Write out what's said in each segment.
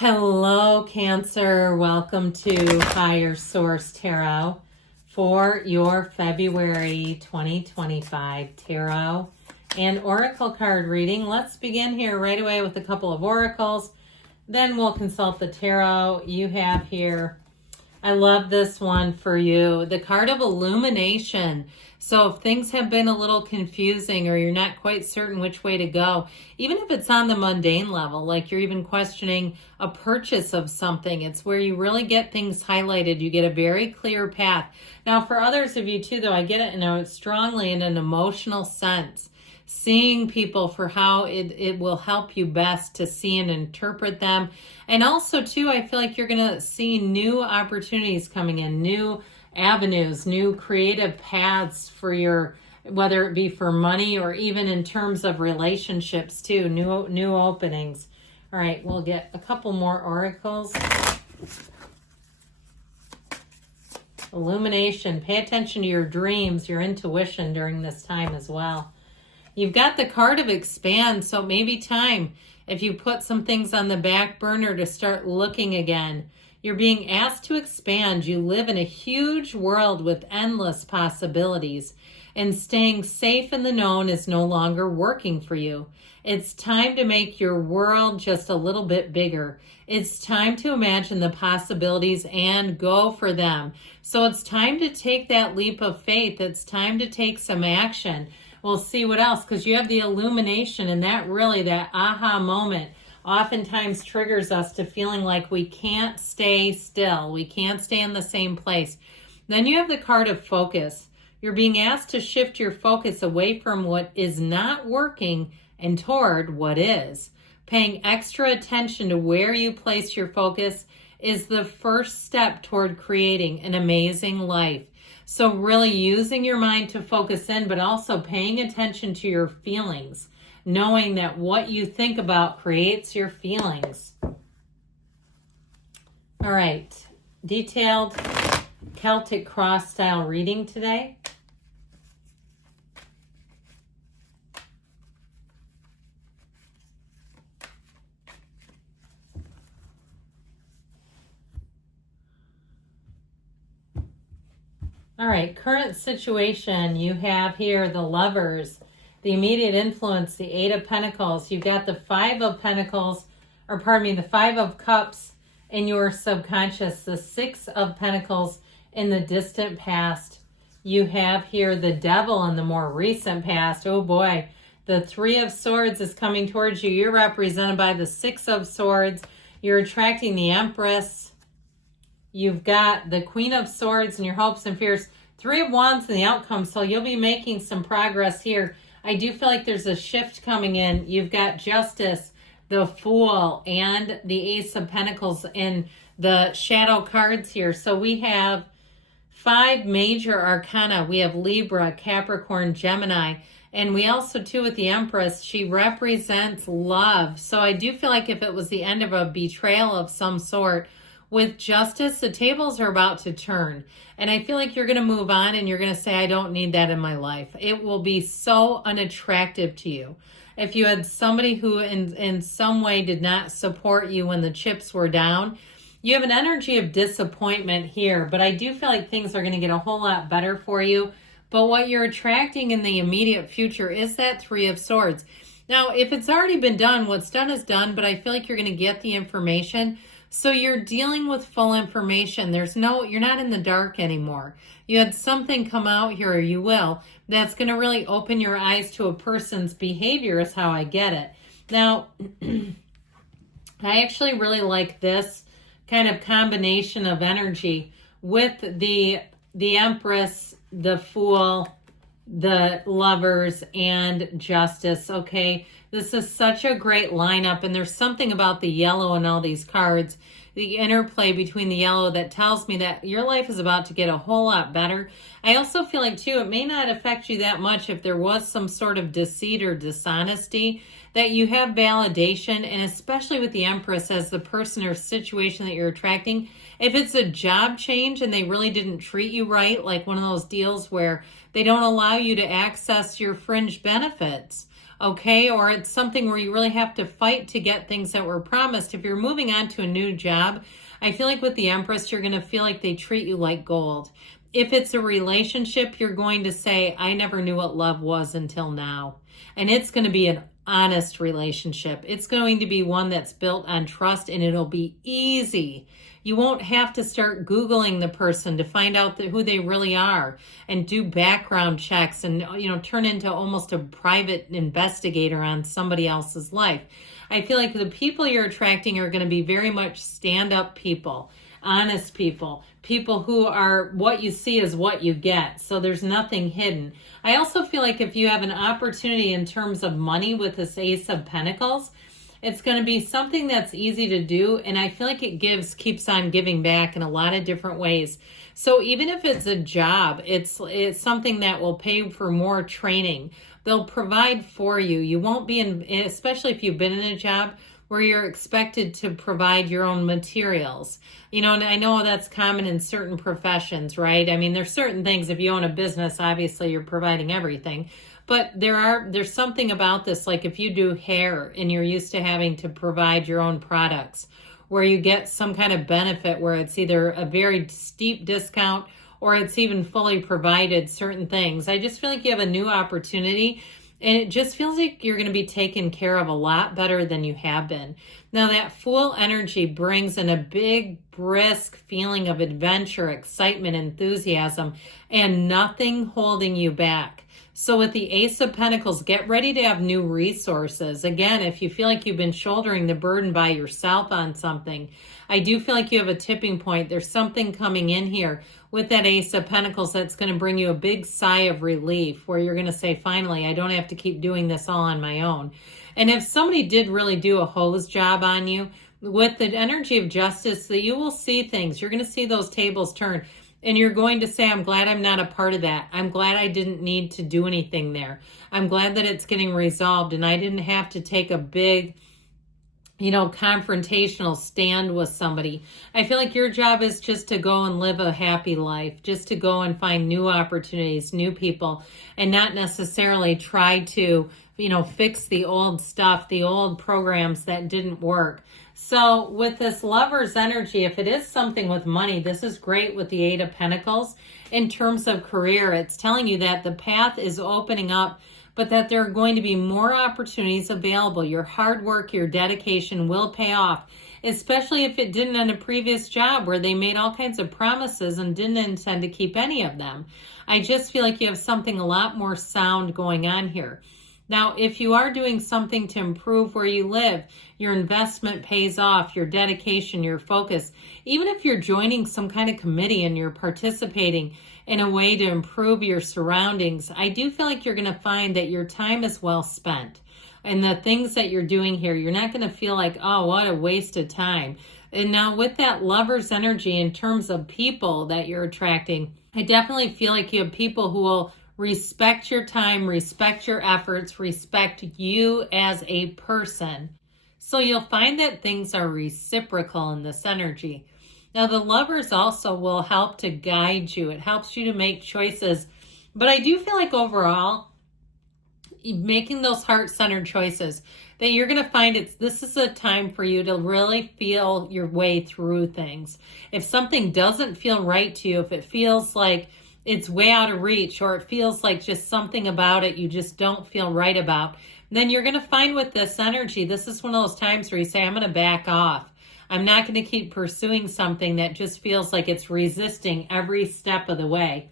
Hello, Cancer. Welcome to Higher Source Tarot for your February 2025 Tarot and Oracle card reading. Let's begin here right away with a couple of oracles. Then we'll consult the tarot. You have here, I love this one for you, the card of illumination. So if things have been a little confusing or you're not quite certain which way to go, even if it's on the mundane level, like you're even questioning a purchase of something, it's where you really get things highlighted. You get a very clear path. Now for others of you too, though, I get it strongly in an emotional sense. Seeing people for how it will help you best to see and interpret them. And also too, I feel like you're going to see new opportunities coming in, new avenues, new creative paths for your, whether it be for money or even in terms of relationships too, new openings. All right, we'll get a couple more oracles. Illumination, pay attention to your dreams, your intuition during this time as well. You've got the card of expand, so it may be time if you put some things on the back burner to start looking again. You're being asked to expand. You live in a huge world with endless possibilities, and staying safe in the known is no longer working for you. It's time to make your world just a little bit bigger. It's time to imagine the possibilities and go for them. So it's time to take that leap of faith. It's time to take some action. We'll see what else, because you have the illumination, and that aha moment oftentimes triggers us to feeling like we can't stay still. We can't stay in the same place. Then you have the card of focus. You're being asked to shift your focus away from what is not working and toward what is. Paying extra attention to where you place your focus is the first step toward creating an amazing life. So really using your mind to focus in, but also paying attention to your feelings, knowing that what you think about creates your feelings. All right, detailed Celtic cross style reading today. All right, current situation, you have here the Lovers, the immediate influence, the Eight of Pentacles. You've got the Five of Pentacles, the Five of Cups in your subconscious, the Six of Pentacles in the distant past. You have here the Devil in the more recent past. Oh boy, the Three of Swords is coming towards you. You're represented by the Six of Swords. You're attracting the Empress. You've got the Queen of Swords and your hopes and fears. Three of Wands and the outcome. So you'll be making some progress here. I do feel like there's a shift coming in. You've got Justice, the Fool, and the Ace of Pentacles in the shadow cards here. So we have 5 major arcana. We have Libra, Capricorn, Gemini. And we also, too, with the Empress, she represents love. So I do feel like if it was the end of a betrayal of some sort, with Justice, the tables are about to turn. And I feel like you're going to move on and you're going to say, I don't need that in my life. It will be so unattractive to you. If you had somebody who in some way did not support you when the chips were down, you have an energy of disappointment here. But I do feel like things are going to get a whole lot better for you. But what you're attracting in the immediate future is that Three of Swords. Now, if it's already been done, what's done is done. But I feel like you're going to get the information. So you're dealing with full information. You're not in the dark anymore. You had something come out here, or you will, that's going to really open your eyes to a person's behavior is how I get it. Now, I actually really like this kind of combination of energy with the Empress, the Fool, the Lovers, and Justice, okay? This is such a great lineup, and there's something about the yellow in all these cards, the interplay between the yellow that tells me that your life is about to get a whole lot better. I also feel like, too, it may not affect you that much if there was some sort of deceit or dishonesty, that you have validation, and especially with the Empress as the person or situation that you're attracting. If it's a job change and they really didn't treat you right, like one of those deals where they don't allow you to access your fringe benefits, okay? Or it's something where you really have to fight to get things that were promised. If you're moving on to a new job, I feel like with the Empress, you're going to feel like they treat you like gold. If it's a relationship, you're going to say, I never knew what love was until now. And it's going to be an honest relationship. It's going to be one that's built on trust, and it'll be easy. You won't have to start Googling the person to find out who they really are and do background checks and, turn into almost a private investigator on somebody else's life. I feel like the people you're attracting are going to be very much stand-up people, honest people, people who are what you see is what you get. So there's nothing hidden. I also feel like if you have an opportunity in terms of money with this Ace of Pentacles, it's going to be something that's easy to do. And I feel like it keeps on giving back in a lot of different ways. So even if it's a job, it's something that will pay for more training. They'll provide for you. You won't be especially if you've been in a job where you're expected to provide your own materials. And I know that's common in certain professions, right? I mean, there's certain things, if you own a business, obviously you're providing everything. But there's something about this, like if you do hair and you're used to having to provide your own products, where you get some kind of benefit where it's either a very steep discount or it's even fully provided certain things. I just feel like you have a new opportunity, and it just feels like you're going to be taken care of a lot better than you have been. Now, that Fool energy brings in a big, brisk feeling of adventure, excitement, enthusiasm, and nothing holding you back. So with the Ace of Pentacles, get ready to have new resources. Again, if you feel like you've been shouldering the burden by yourself on something, I do feel like you have a tipping point. There's something coming in here with that Ace of Pentacles that's going to bring you a big sigh of relief, where you're going to say, finally, I don't have to keep doing this all on my own. And if somebody did really do a hose job on you, with the energy of justice, that you will see things. You're going to see those tables turn. And you're going to say, I'm glad I'm not a part of that. I'm glad I didn't need to do anything there. I'm glad that it's getting resolved and I didn't have to take a big, confrontational stand with somebody. I feel like your job is just to go and live a happy life, just to go and find new opportunities, new people, and not necessarily try to, fix the old stuff, the old programs that didn't work. So with this Lover's energy, if it is something with money, this is great with the Eight of Pentacles. In terms of career, it's telling you that the path is opening up, but that there are going to be more opportunities available. Your hard work, your dedication will pay off, especially if it didn't in a previous job where they made all kinds of promises and didn't intend to keep any of them. I just feel like you have something a lot more sound going on here. Now, if you are doing something to improve where you live, your investment pays off, your dedication, your focus. Even if you're joining some kind of committee and you're participating in a way to improve your surroundings, I do feel like you're going to find that your time is well spent. And the things that you're doing here, you're not going to feel like, oh, what a waste of time. And now with that Lover's energy in terms of people that you're attracting, I definitely feel like you have people who will respect your time, respect your efforts, respect you as a person. So you'll find that things are reciprocal in this energy. Now, the Lovers also will help to guide you. It helps you to make choices. But I do feel like overall, making those heart-centered choices, that you're going to find this is a time for you to really feel your way through things. If something doesn't feel right to you, if it feels like it's way out of reach, or it feels like just something about it you just don't feel right about, then you're going to find with this energy, this is one of those times where you say, I'm going to back off. I'm not going to keep pursuing something that just feels like it's resisting every step of the way.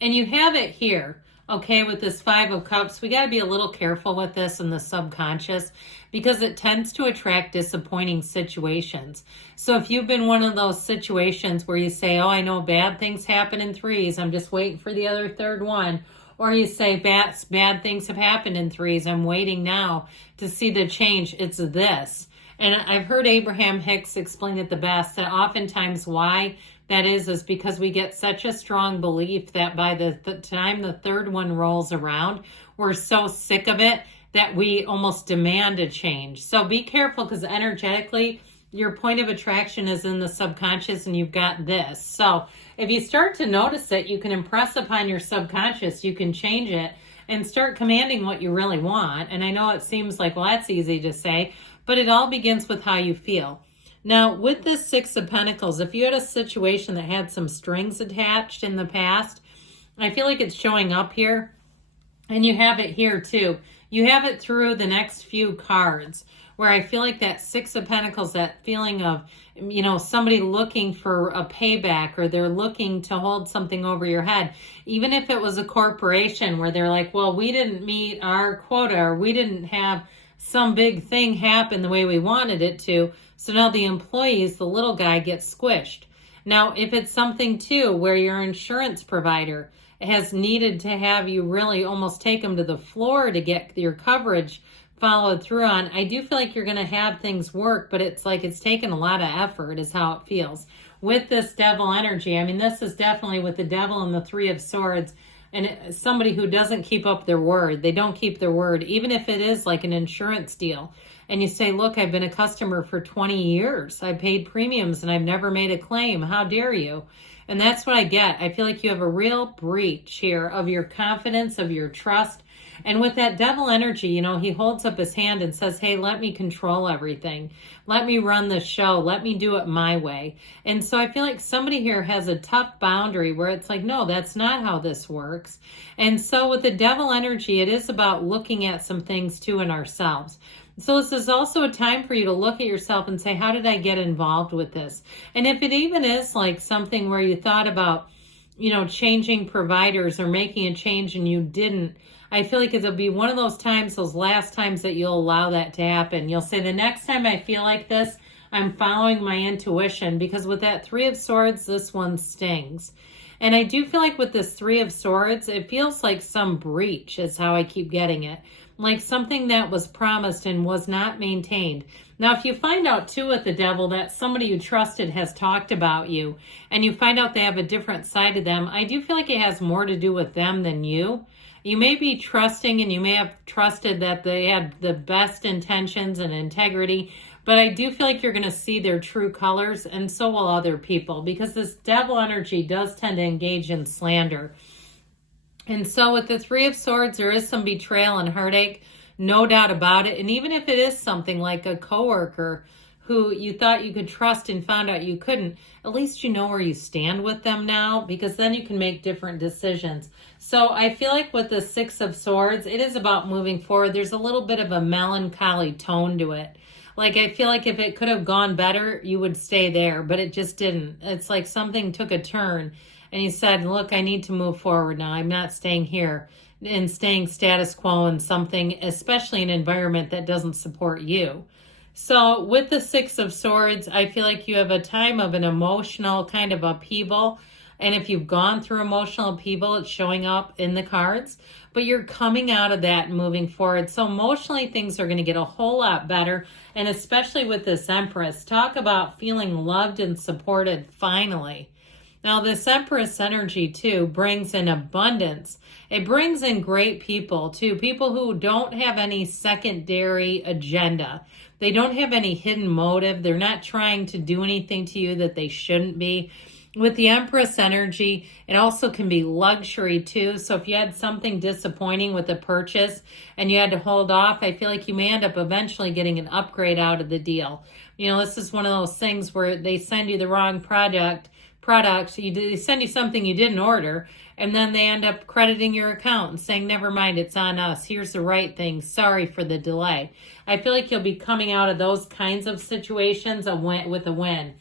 And you have it here, okay, with this Five of Cups. We got to be a little careful with this in the subconscious, because it tends to attract disappointing situations. So if you've been one of those situations where you say, oh, I know bad things happen in threes, I'm just waiting for the other third one. Or you say, bad things have happened in threes, I'm waiting now to see the change. It's this. And I've heard Abraham Hicks explain it the best, that oftentimes why that is because we get such a strong belief that by the time the third one rolls around, we're so sick of it that we almost demand a change. So be careful, because energetically, your point of attraction is in the subconscious, and you've got this. So if you start to notice it, you can impress upon your subconscious, you can change it, and start commanding what you really want. And I know it seems like, well, that's easy to say, but it all begins with how you feel. Now, with this Six of Pentacles, if you had a situation that had some strings attached in the past, I feel like it's showing up here. And you have it here too. You have it through the next few cards, where I feel like that Six of Pentacles, that feeling of, you know, somebody looking for a payback, or they're looking to hold something over your head. Even if it was a corporation where they're like, well, we didn't meet our quota, or we didn't have some big thing happen the way we wanted it to. So now the employees, the little guy, gets squished. Now, if it's something too where your insurance provider has needed to have you really almost take them to the floor to get your coverage followed through on, I do feel like you're going to have things work, but it's like it's taken a lot of effort is how it feels. With this devil energy, I mean, this is definitely with the devil and the Three of Swords, and somebody who doesn't keep up their word. They don't keep their word, even if it is like an insurance deal. And you say, look, I've been a customer for 20 years. I paid premiums and I've never made a claim. How dare you? And that's what I get. I feel like you have a real breach here of your confidence, of your trust. And with that devil energy, you know, he holds up his hand and says, hey, let me control everything. Let me run the show. Let me do it my way. And so I feel like somebody here has a tough boundary where it's like, no, that's not how this works. And so with the devil energy, it is about looking at some things too in ourselves. So this is also a time for you to look at yourself and say, how did I get involved with this? And if it even is like something where you thought about, you know, changing providers or making a change and you didn't, I feel like it'll be one of those times, those last times, that you'll allow that to happen. You'll say, the next time I feel like this, I'm following my intuition, because with that Three of Swords, this one stings. And I do feel like with this Three of Swords, it feels like some breach is how I keep getting it. Like something that was promised and was not maintained. Now, if you find out too with the devil that somebody you trusted has talked about you, and you find out they have a different side of them, I do feel like it has more to do with them than you. You may be trusting, and you may have trusted that they had the best intentions and integrity, but I do feel like you're going to see their true colors, and so will other people, because this devil energy does tend to engage in slander. And so with the Three of Swords, there is some betrayal and heartache, no doubt about it. And even if it is something like a coworker who you thought you could trust and found out you couldn't, at least you know where you stand with them now, because then you can make different decisions. So I feel like with the Six of Swords, it is about moving forward. There's a little bit of a melancholy tone to it. Like, I feel like if it could have gone better, you would stay there, but it just didn't. It's like something took a turn, and you said, look, I need to move forward now. I'm not staying here and staying status quo in something, especially an environment that doesn't support you. So with the Six of Swords, I feel like you have a time of an emotional kind of upheaval. And if you've gone through emotional upheaval, it's showing up in the cards. But you're coming out of that and moving forward. So emotionally, things are going to get a whole lot better. And especially with this Empress, talk about feeling loved and supported finally. Now, this Empress energy, too, brings in abundance. It brings in great people, too. People who don't have any secondary agenda. They don't have any hidden motive. They're not trying to do anything to you that they shouldn't be. With the Empress energy, it also can be luxury, too. So if you had something disappointing with a purchase and you had to hold off, I feel like you may end up eventually getting an upgrade out of the deal. You know, this is one of those things where they send you the wrong product, they send you something you didn't order, and then they end up crediting your account and saying, never mind, it's on us. Here's the right thing. Sorry for the delay. I feel like you'll be coming out of those kinds of situations with a win.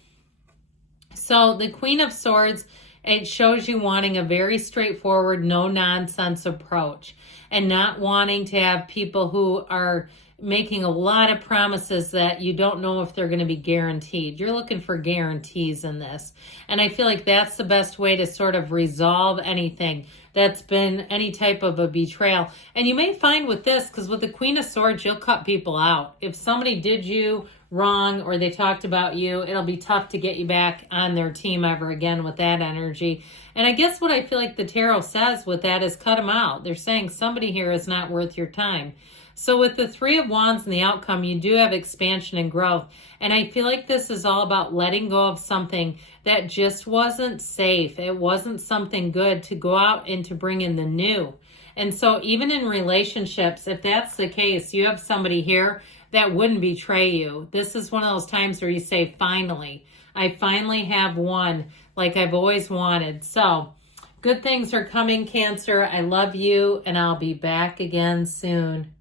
So the Queen of Swords, it shows you wanting a very straightforward, no-nonsense approach, and not wanting to have people who are making a lot of promises that you don't know if they're going to be guaranteed. You're looking for guarantees in this. And I feel like that's the best way to sort of resolve anything that's been any type of a betrayal. And you may find with this, because with the Queen of Swords, you'll cut people out. If somebody did you wrong or they talked about you, it'll be tough to get you back on their team ever again with that energy. And I guess what I feel like the tarot says with that is cut them out. They're saying somebody here is not worth your time. So with the Three of Wands and the outcome, you do have expansion and growth. And I feel like this is all about letting go of something that just wasn't safe. It wasn't something good to go out and to bring in the new. And so even in relationships, if that's the case, you have somebody here that wouldn't betray you. This is one of those times where you say, finally, I finally have one like I've always wanted. So good things are coming, Cancer. I love you, and I'll be back again soon.